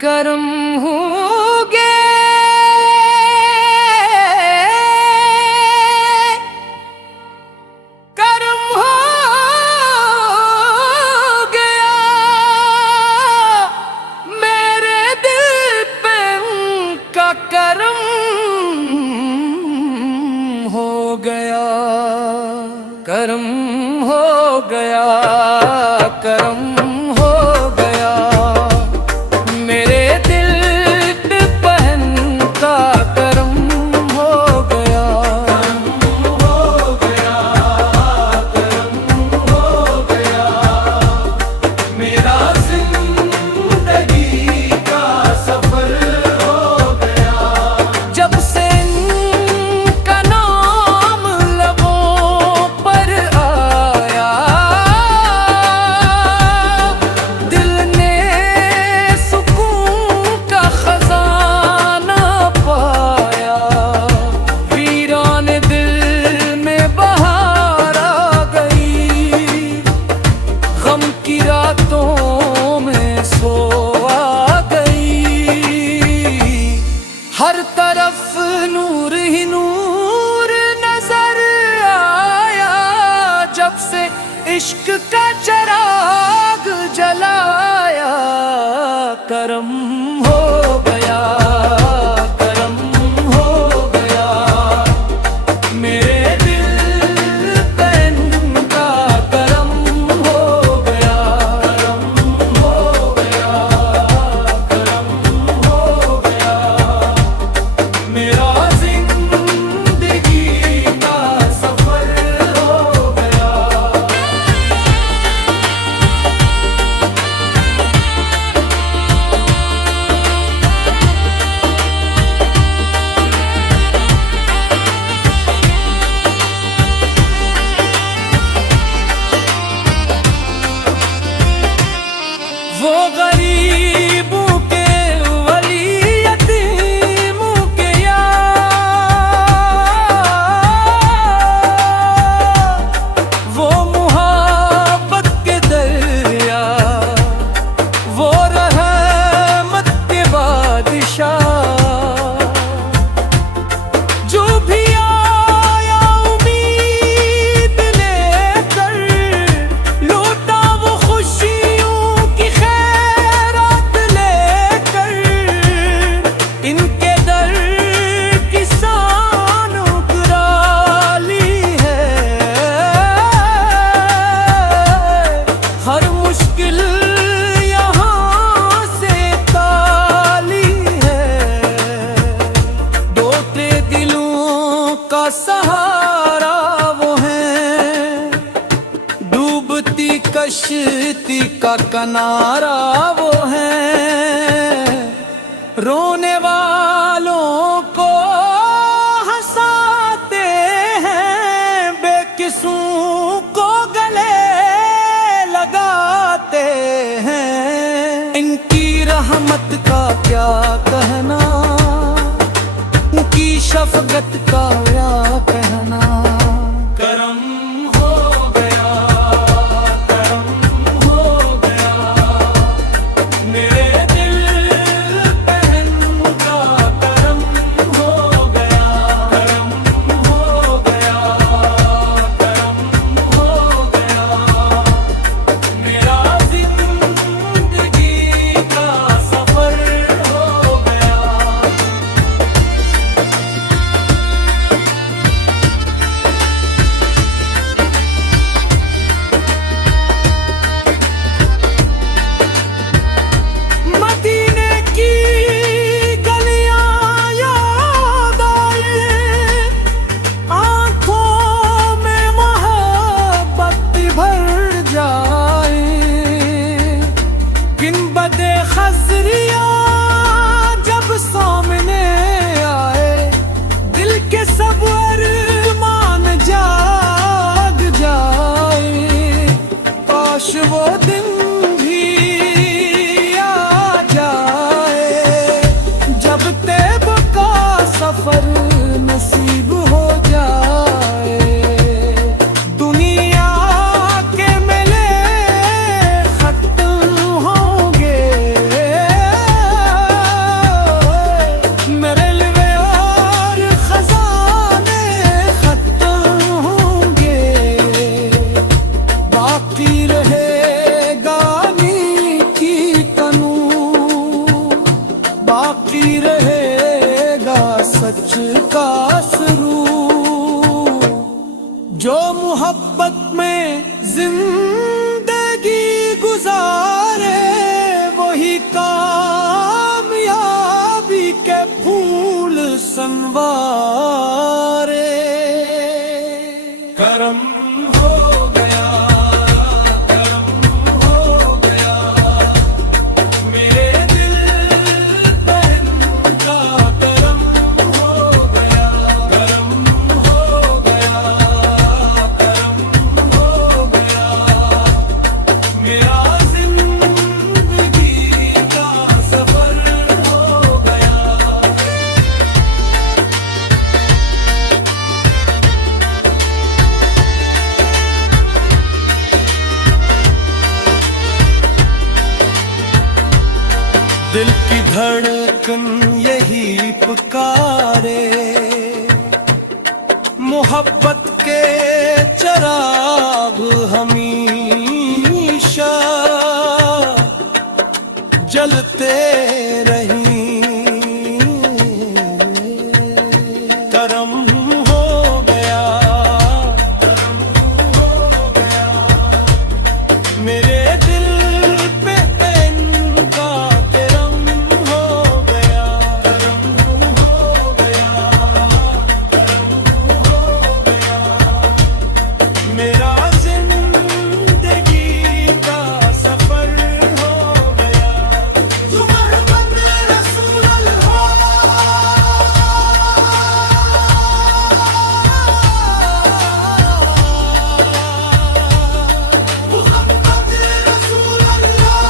करम होगे करम हो गया मेरे दिल पे उनका करम हो गया, करम हो गया, करम हो गया मेरे दिल पे पहन का करम हो गया, करम हो गया, करम हो गया मेरा जिंदगी का सफर हो गया। जब से इनका नाम लबों पर आया दिल ने सुकून का खजाना पाया, वीरान दिल में बहार आ गई, गम की रातों में सो आ गई, हर तरफ नूर ही नूर नजर आया जब से इश्क का चिराग जलाया, करम हो गया, करम हो गया मेरे दिल पे इनका करम हो गया, करम हो गया, करम हो गया मेरा जिंदगी का सफर हो गया। वो गरीबों के वली यतीमों के यार, वो मुहब्बत के दरिया, वो रहमत के बादशाह, जो भी आया उम्मीद लेकर लौटा वो खुशियों की खैरात लेकर, इनके दर की सानों ली है, हर मुश्किल यहाँ से ताली है, डोटे दिलों का सहारा वो है, डूबती कश्ती का किनारा वो है, रोने वालों को हंसाते हैं, बेकिसों को गले लगाते हैं, इनकी रहमत का क्या कहना, उनकी शफकत का क्या कहना, करम हो गया, करम हो गया मेरे दिल पे इनका करम हो गया, करम हो गया, करम हो गया मेरा जिंदगी का सफर हो गया। जो मोहब्बत में जिंदगी गुजारे वही कामयाबी के फूल संवारे। करम हो गया, करम हो गया, मेरे दिल पे इनका करम हो गया, करम हो गया, करम हो गया, मेरा जिंदगी का सफर हो गया। दिल की धड़कन यही पुकारे, मोहब्बत के चिराग हमेशा जलते रहीं। करम हो गया, करम हो गया, मेरे दिल पे इनका करम हो गया, करम हो गया, करम हो गया, मेरा जिंदगी का सफर हो गया। मोहम्मद रसूल अल्लाह, मोहम्मद रसूल अल्लाह,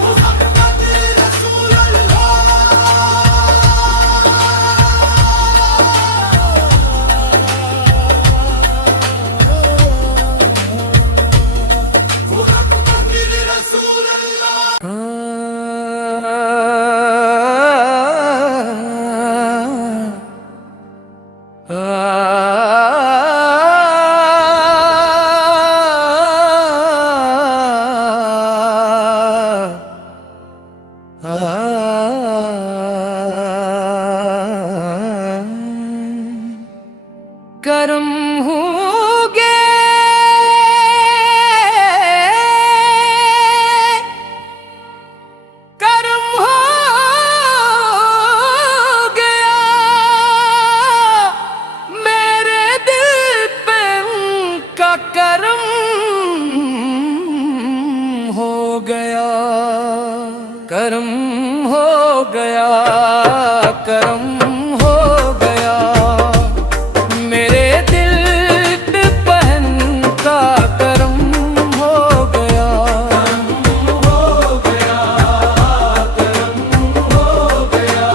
मोहम्मद रसूल अल्लाह, मोहम्मद रसूल करम होगे, करम हो गया, मेरे दिल पे उनका करम हो गया, करम हो गया, करम हो गया, मेरे दिल पे पहन का करम हो गया, करम हो गया, करम हो गया,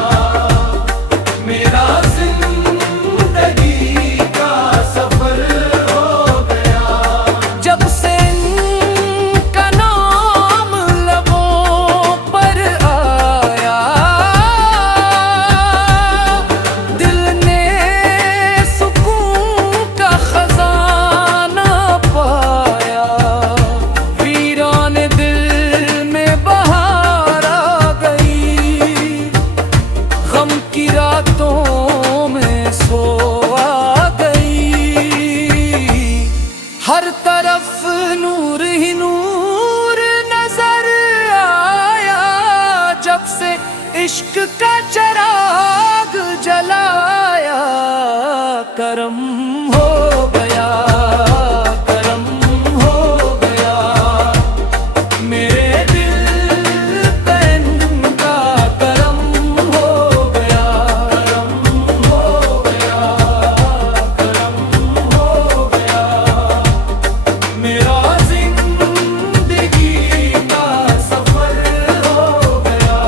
मेरा जिंदगी का सफर हो गया। जब से इनका नाम लबों पर आया, दिल ने सुकून का खजाना पाया, वीरान दिल में बहार आ गई, गम की रातों में सो आ गई, हर तरफ नूर ही नूर नजर आया, जब से इश्क का चिराग जलाया, करम हो गया, करम हो गया, मेरे दिल पे इनका करम हो गया, करम हो गया, करम हो गया, मेरा जिंदगी का सफर हो गया।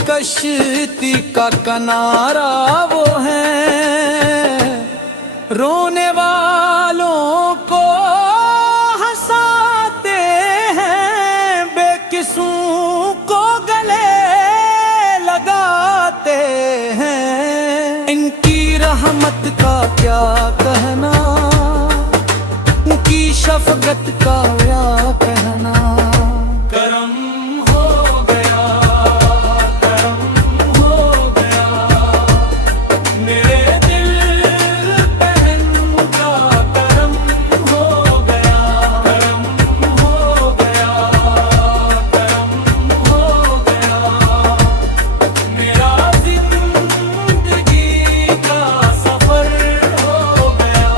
कश्ती का किनारा वो है, रोने वालों को हंसाते हैं, बेकिसों को गले लगाते हैं। इनकी रहमत का क्या कहना, उनकी शफकत का क्या कहना। करम हो गया, करम हो गया, मेरे दिल पे इनका करम हो गया, करम हो गया, करम हो गया, मेरा जिंदगी का सफर हो गया।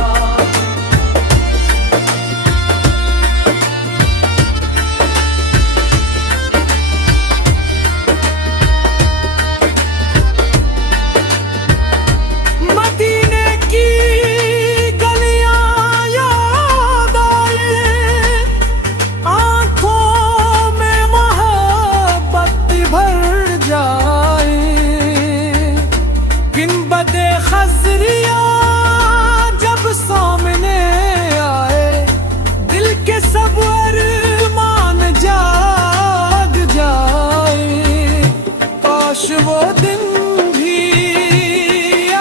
मदीने की गलियां याद आए, आंखों में मोहब्बत भर जाए। गुंबदे खजरिया जब सामने आए, दिल के सब अरमान जाग जाए। काश वो दिन भी आ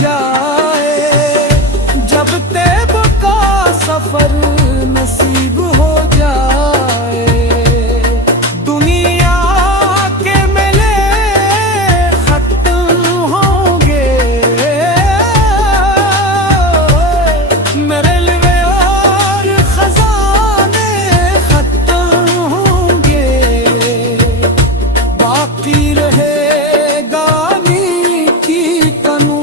जाए, जब तैब का सफर नसीब हो जाए। दुनिया के मेले खत्म होंगे, मेरे लिए और खजाने खत्म होंगे। बाकी रहेगा नीकी तनू,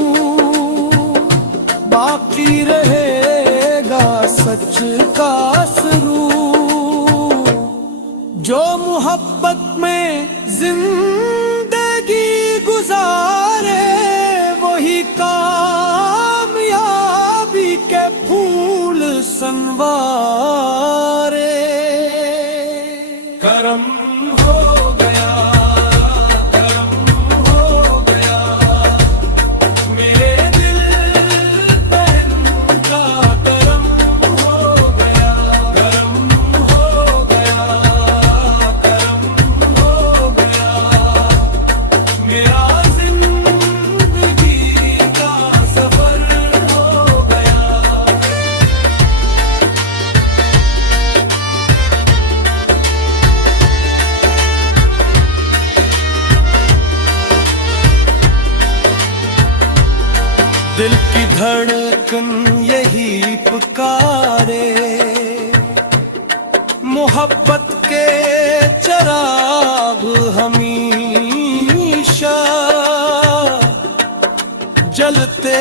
बाकी रहेगा सच का सरूर। जो मोहब्बत में जिंदगी गुजारे, वही कामयाबी के फूल संवारे। करम हो गया, करम हो गया, मेरे दिल पे इनका करम हो गया, करम हो गया, करम हो गया, मेरा जिंदगी का सफर हो गया। दिल की धड़कन यही पुकारे, मोहब्बत के चराग हमेशा जलते